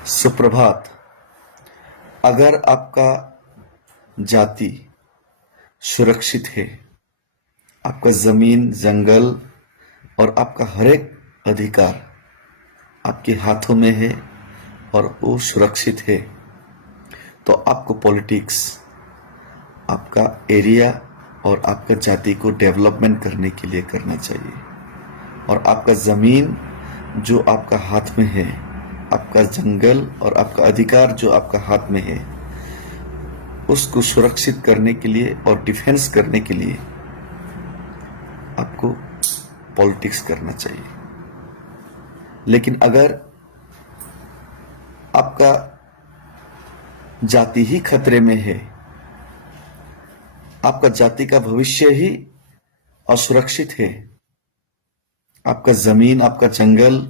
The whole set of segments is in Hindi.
सुप्रभात। अगर आपका जाति सुरक्षित है, आपका जमीन, जंगल और आपका हर एक अधिकार आपके हाथों में है और वो सुरक्षित है, तो आपको पॉलिटिक्स आपका एरिया और आपका जाति को डेवलपमेंट करने के लिए करना चाहिए। और आपका जमीन जो आपका हाथ में है, आपका जंगल और आपका अधिकार जो आपका हाथ में है, उसको सुरक्षित करने के लिए और डिफेंस करने के लिए आपको पॉलिटिक्स करना चाहिए। लेकिन अगर आपका जाति ही खतरे में है, आपका जाति का भविष्य ही असुरक्षित है, आपका जमीन, आपका जंगल,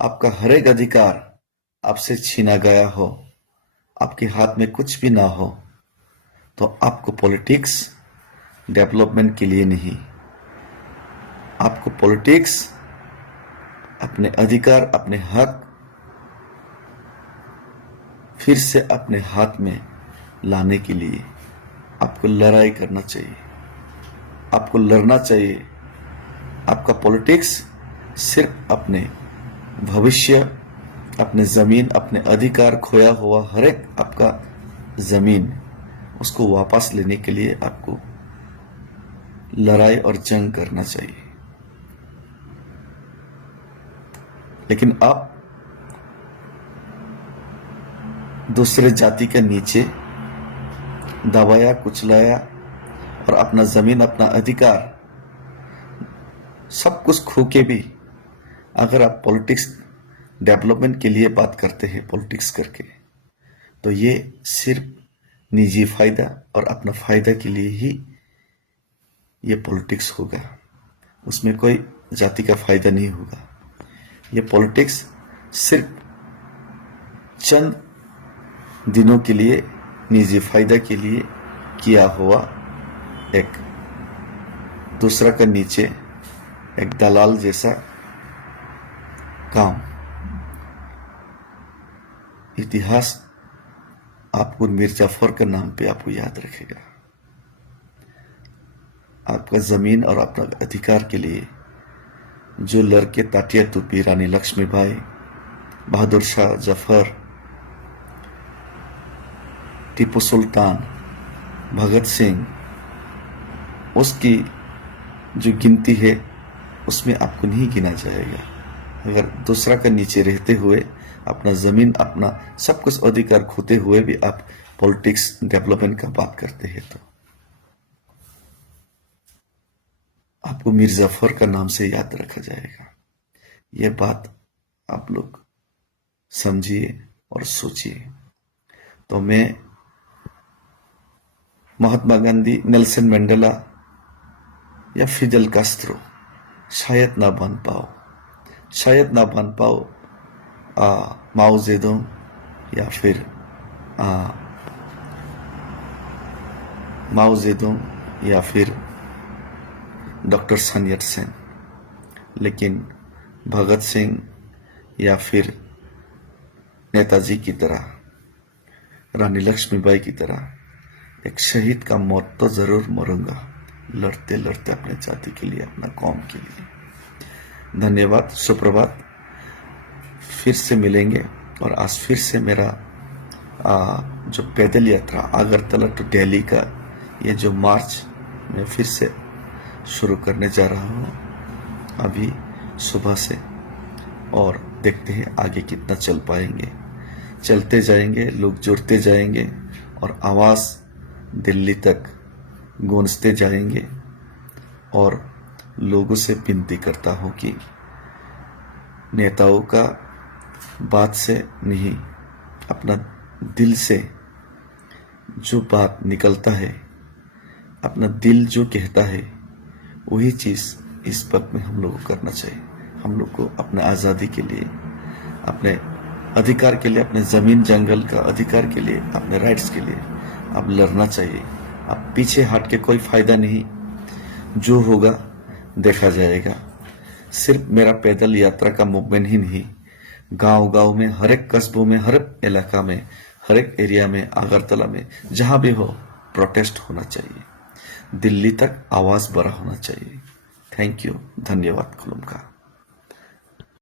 आपका हर एक अधिकार आपसे छीना गया हो, आपके हाथ में कुछ भी ना हो, तो आपको पॉलिटिक्स डेवलपमेंट के लिए नहीं, आपको पॉलिटिक्स अपने अधिकार, अपने हक फिर से अपने हाथ में लाने के लिए आपको लड़ाई करना चाहिए, आपको लड़ना चाहिए। आपका पॉलिटिक्स सिर्फ अपने भविष्य, अपने जमीन, अपने अधिकार, खोया हुआ हर एक आपका जमीन, उसको वापस लेने के लिए आपको लड़ाई और जंग करना चाहिए। लेकिन आप दूसरे जाति के नीचे दबाया, कुचलाया और अपना जमीन, अपना अधिकार सब कुछ खो के भी अगर आप पॉलिटिक्स डेवलपमेंट के लिए बात करते हैं पॉलिटिक्स करके, तो ये सिर्फ निजी फायदा और अपना फायदा के लिए ही ये पॉलिटिक्स होगा, उसमें कोई जाति का फायदा नहीं होगा। ये पॉलिटिक्स सिर्फ चंद दिनों के लिए, निजी फायदा के लिए किया हुआ एक दूसरा का नीचे एक दलाल जैसा काम। इतिहास आपको मीर जाफर के नाम पे आपको याद रखेगा। आपका जमीन और अपना अधिकार के लिए जो लड़के ताटिया टोपी, रानी लक्ष्मीबाई, बहादुर शाह जफर, टीपू सुल्तान, भगत सिंह, उसकी जो गिनती है उसमें आपको नहीं गिना जाएगा। अगर दूसरा का नीचे रहते हुए अपना जमीन, अपना सब कुछ अधिकार खोते हुए भी आप पॉलिटिक्स डेवलपमेंट का बात करते हैं, तो आपको मीर जाफर का नाम से याद रखा जाएगा। यह बात आप लोग समझिए और सोचिए। तो मैं महात्मा गांधी, नेल्सन मंडेला या फिडेल कास्ट्रो शायद ना बन पाओ, शायद ना बन पाओ माओ जेडोंग या फिर माओ जेडोंग या फिर डॉक्टर सन यट सेन, लेकिन भगत सिंह या फिर नेताजी की तरह, रानी लक्ष्मीबाई की तरह एक शहीद का मौत तो जरूर मरूंगा, लड़ते लड़ते अपने जाति के लिए, अपना कौम के लिए। धन्यवाद, सुप्रभात। फिर से मिलेंगे। और आज फिर से मेरा जो पैदल यात्रा अगरतला टू दिल्ली का ये जो मार्च मैं फिर से शुरू करने जा रहा हूँ अभी सुबह से, और देखते हैं आगे कितना चल पाएंगे। चलते जाएंगे, लोग जुड़ते जाएंगे और आवाज़ दिल्ली तक गूंजते जाएंगे। और लोगों से विनती करता हूँ कि नेताओं का बात से नहीं, अपना दिल से जो बात निकलता है, अपना दिल जो कहता है, वही चीज़ इस वक्त में हम लोग को करना चाहिए। हम लोग को अपने आज़ादी के लिए, अपने अधिकार के लिए, अपने ज़मीन जंगल का अधिकार के लिए, अपने राइट्स के लिए अब लड़ना चाहिए। अब पीछे हट के कोई फायदा नहीं, जो होगा देखा जाएगा। सिर्फ मेरा पैदल यात्रा का मूवमेंट ही नहीं, गांव गांव में, हर एक कस्बों में, हर एक इलाका में, हर एक एरिया में, अगरतला में, जहां भी हो प्रोटेस्ट होना चाहिए। दिल्ली तक आवाज बड़ा होना चाहिए। थैंक यू, धन्यवाद खुलुमका।